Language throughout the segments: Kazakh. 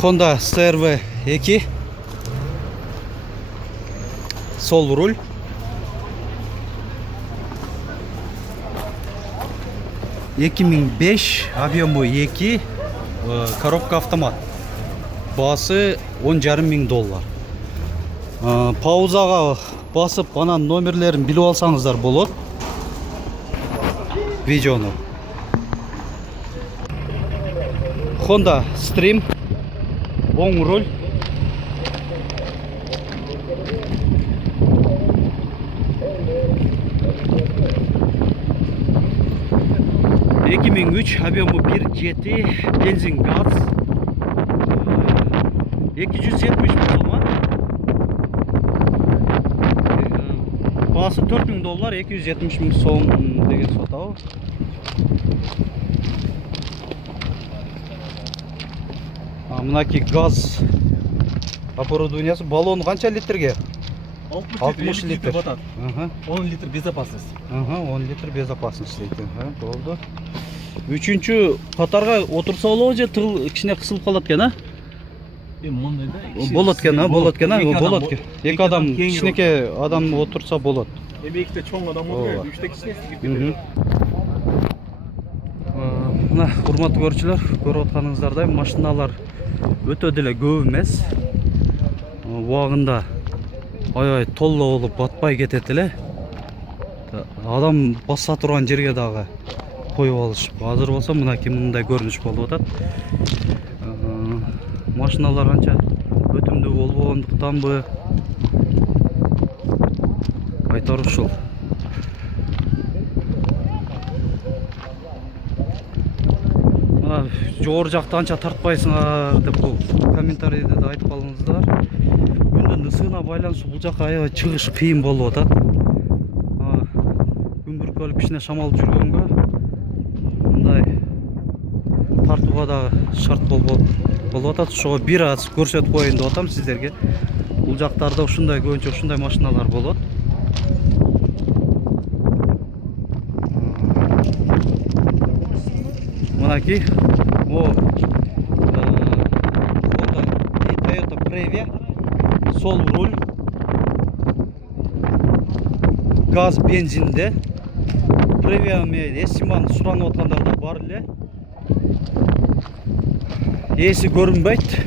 Honda CR-V 2 sol rуль. $2005 объемы 2, коробка автомат. Басы $10,500. Паузаға басып, ана номерлерін біліп алсаңыздар болады. Видеоны. Honda Stream, оң руль. $2003 объемы 1.7, бензин газ. 270 сомма. Басы $4,000, 270 сом деген сатау. Мынаки газ оборудованиясы. Баллон қанша литрге? 60 литр. 10 литр безопасность. 10 литр безопасность дейді. Болды. Үшінші қатарға отырса болады же тыл кішіне қысылып қалады екен, а? Болады екен, болады екен. Екі адам, кішінеке адам отырса болады. Екіде чоң адам olur, үште кішіне істейді. Мына құрметті көрушілер, көріп отқаныңыздардай машиналар өте деле көп емес. Уағында ай толла болып батпай кетеді эле. Адам баса тұрған жерге дағы қойып алышып. Азыр болса мынаки мындай көрүнүш болуп атат. Машиналар анча өтүмдүү болбогондуктанбы айтар ушул. Жогору жакта анча тартпайсыңар деп комментарийде да айтып калыңыздар. Күндүн ысыгына байланыштуу бул жака аябай чыгыш кыйын болуп атат. Күн бүркөлүп кичине шамал жүргөнгө мындай тартууга дагы шарт болуп атат. Ошого бир аз көрсөтүп коеюн деп атам сиздерге. Бул жактарда ушундай көбүнчө ушундай машиналар болот. Мынаки Toyota Previa, sol rуль, gaz benzinде. Previa эсиманы суранып аткандар да бар эле. Эси көрүнбөйт.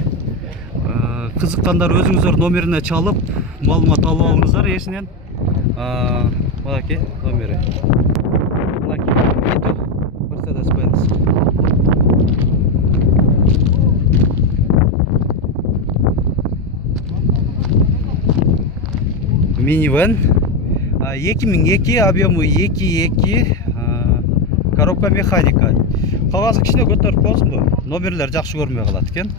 Кызыккандар өзүңүздөр номерине чалып, маалымат алып алыңыздар эсинен. Мынаки номери. Мынаки Mercedes-Benz. Минивэн 2002 объемы 2.2, коробка механика. Кагазы кичине көтөрүп коесуңбу? Номерлер жакшы көрмөй калат экен.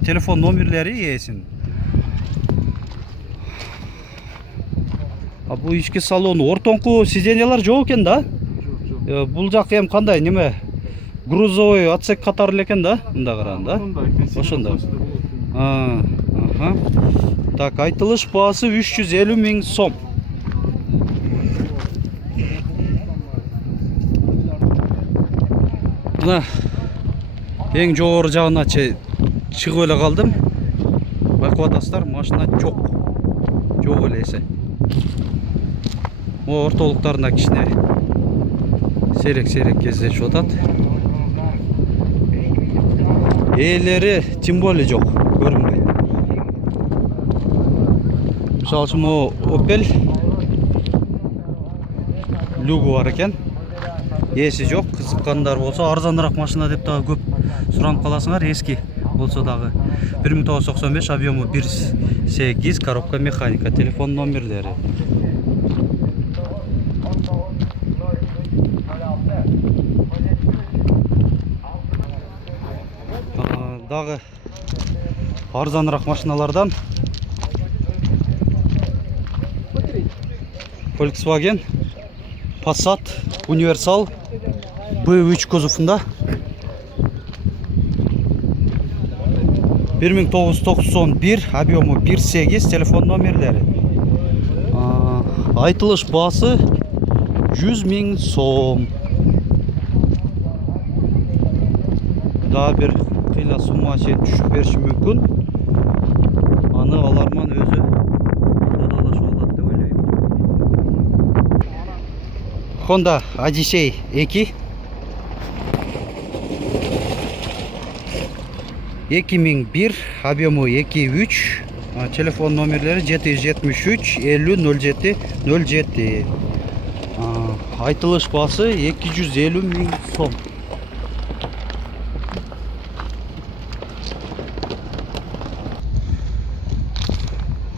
Телефон номерлери эсин. Бул ички салон ортоңку сиденьялар жок экен да? Бул жак эми кандай неме? Грузовой отсек катары экен да? Мында караганда. Ошондо. Так, айтылыш баасы 350 000 сом. Мына эң жогору жагына чыгып эле калдым. Байкап атасыздар, машина жок. Жок эле эсе. Ортолуктарында кичине сейрек кездешип атат. Ээлери тем более жок, көрүнбөйт. Мисалы үчүн Opel Lugo бар экен. Эси жок, кызыккандар болсо арзаныраак машина деп дагы көп суранып каласыңар. Эски болсо дагы 1995, объемы 1.8, коробка механика, телефон номерлери. Дагы арзаныраак машиналардан Volkswagen Passat Universal B3 кузовунда 1991, объемы 1.8, телефон номерлери. Айтылыш баасы 100 000 сом. Daha bir эле сумма чейин түшүп бериши мүмкүн. Аны аларман өзү саудалашып алат деп ойлойм. Honda Odyssey 2 2001, объему 2.3, телефон номерлери 773 50 07 07. Айтылыш басы 250 000 сом.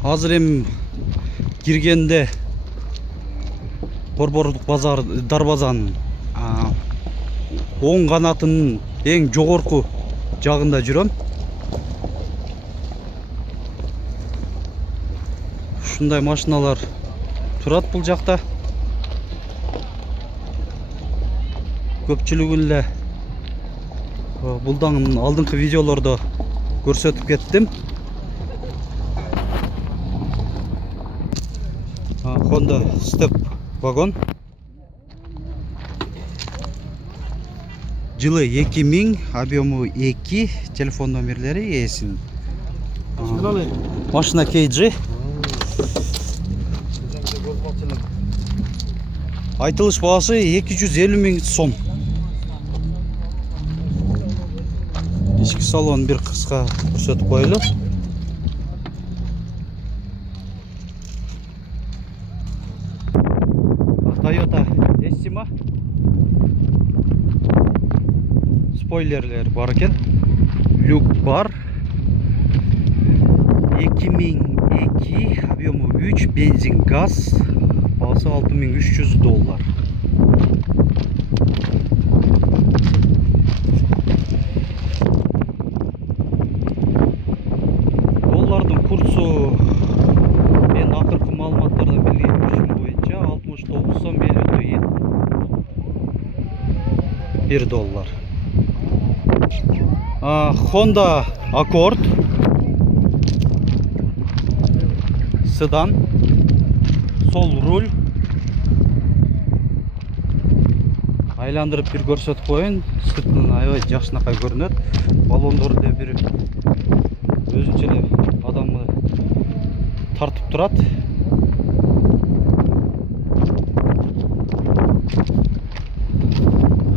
Азыр эми киргенде Борборлук базар дарбазанын оң канатынын эң жогорку жагында жүрөм. Ушундай машиналар турат бул жакта. Көпчүлүгүн эле булдан алдыңкы видеолордо көрсөтүп кеттим. Honda Step вагон. Жылы 2000, объему 2, телефон номерлери эсин. Машина KG. Айтылыш баасы 250 000 сом. Ички салон бир кыска көрсөтүп коелу. Toyota Estima. Spoilerler бар екен. Люк бар. 2002, объему 3, бензин, газ. Басы $6300. Доллардың курсу мен акыркы маалыматтардан билгеним боюнча 69 сом берилди ен. $1. Honda Accord sedan, sol руль. Айландырып бир көрсөтүп коеюн. Сыртынан аябай жакшынакай көрүнөт. Балондору да бир өзүнчө эле адамды тартып турат.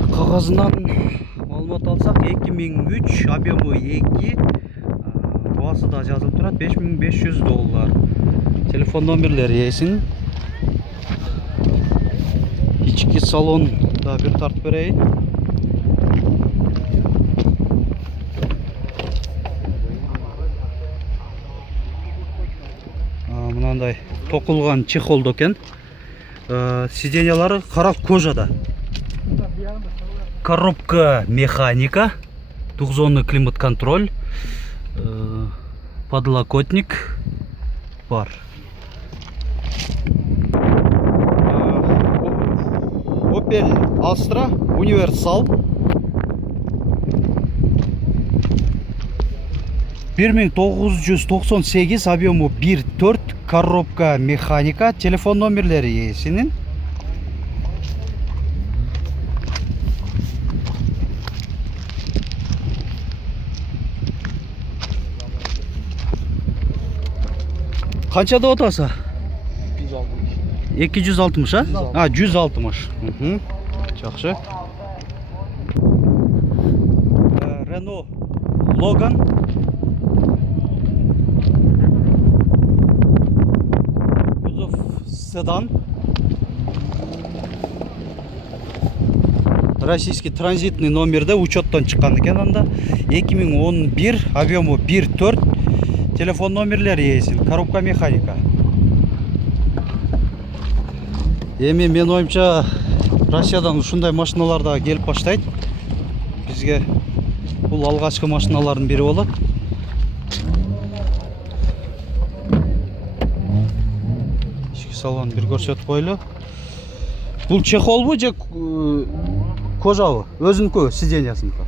Кагазынан маалымат алсак 2003, объему 2, баасы да жазылып турат $5500. Телефон номерлери эсин. Ички салон да бир тартып берейин. Мынандай токулган чехолдо экен. Сиденьялары кара кожада. Коробка механика, двухзонный климат-контроль, подлокотник бар. Opel Astra универсал 1998, объему 1.4, коробка механика, телефон номерлери эсинин. Канча деп атаса? 260, а? 160. Жакшы. Renault Logan. Кузов седан. Российский транзитный номерде учеттон чыккан экен анда. 2011, объему 1.4. Телефон номерлери эсин, коробка механика. Эми мен оюмча Россиядан ушундай машиналар да келип баштайт. Бизге бул алгачкы машиналардын бири болот. Ички салон бир көрсөтүп коелу. Бул чехолбу же кожабы? Өзүнүкү сиденьясыныкы.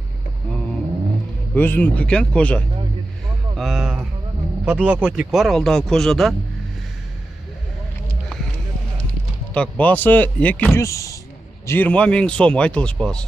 Өзүнүкү экен, кожа. Подлокотник бар, алдагы кожада. Так, басы 220 000 сом айтылыш басы.